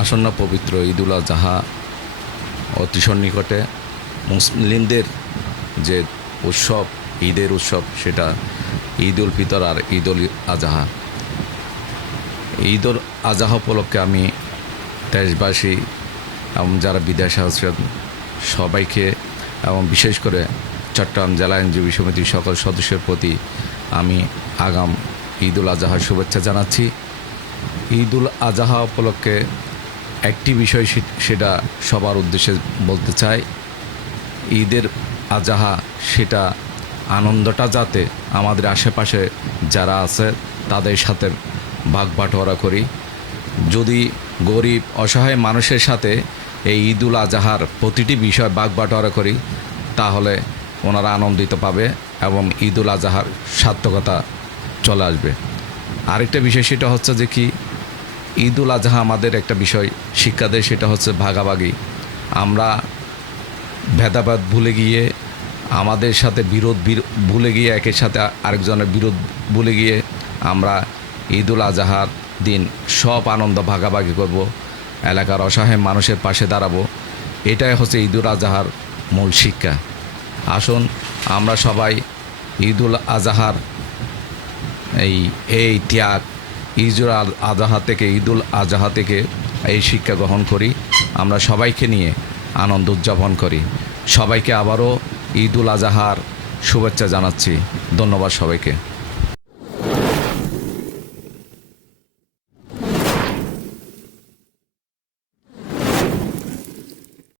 আসন্ন পবিত্র ঈদুল আজহা অতি সন্নিকটে। মুসলিমদের যে উৎসব, ঈদের উৎসব, সেটা ঈদ উল ফিতর আর ঈদ উল আজহা। ঈদ উল আজহা উপলক্ষে আমি দেশবাসী এবং যারা বিদেশে আছেন সবাইকে এবং বিশেষ করে চট্টগ্রাম জেলা আইনজীবী সমিতির সকল সদস্যের প্রতি আমি আগাম ঈদ উল আজহার শুভেচ্ছা জানাচ্ছি। ঈদ উল আজহা উপলক্ষে একটি বিষয় সেটা সবার উদ্দেশ্যে বলতে চাই, ঈদের আজহা সেটা আনন্দটা যাতে আমাদের আশেপাশে যারা আছে তাদের সাথে ভাগ বাটোয়ারা করি। যদি গরিব অসহায় মানুষের সাথে এই ঈদ উল আজহার প্রতিটি বিষয় ভাগ বাটোয়ারা করি তাহলে ওনারা আনন্দিত পাবে এবং ঈদ উল আজহার সার্থকতা চলে আসবে। আরেকটা বিষয় সেটা হচ্ছে যে কি, ঈদ উল আজহা আমাদের একটা বিষয় শিক্ষা দেয়, সেটা হচ্ছে ভাগাভাগি। আমরা ভেদাভেদ ভুলে গিয়ে, আমাদের সাথে বিরোধ ভুলে গিয়ে, একের সাথে আরেকজনের বিরোধ ভুলে গিয়ে আমরা ঈদ উল আজহার দিন সব আনন্দ ভাগাভাগি করব, এলাকার অসহায় মানুষের পাশে দাঁড়াবো। এটাই হচ্ছে ঈদ উল আজহার মূল শিক্ষা। আসুন আমরা সবাই ঈদ উল আজহার এই ত্যাগ, ঈদ উল আজহা থেকে, ঈদ উল আজহা থেকে এই শিক্ষা গ্রহণ করি। আমরা সবাইকে নিয়ে আনন্দ উদযাপন করি। সবাইকে আবারও ঈদ উল আজহার শুভেচ্ছা জানাচ্ছি। ধন্যবাদ সবাইকে।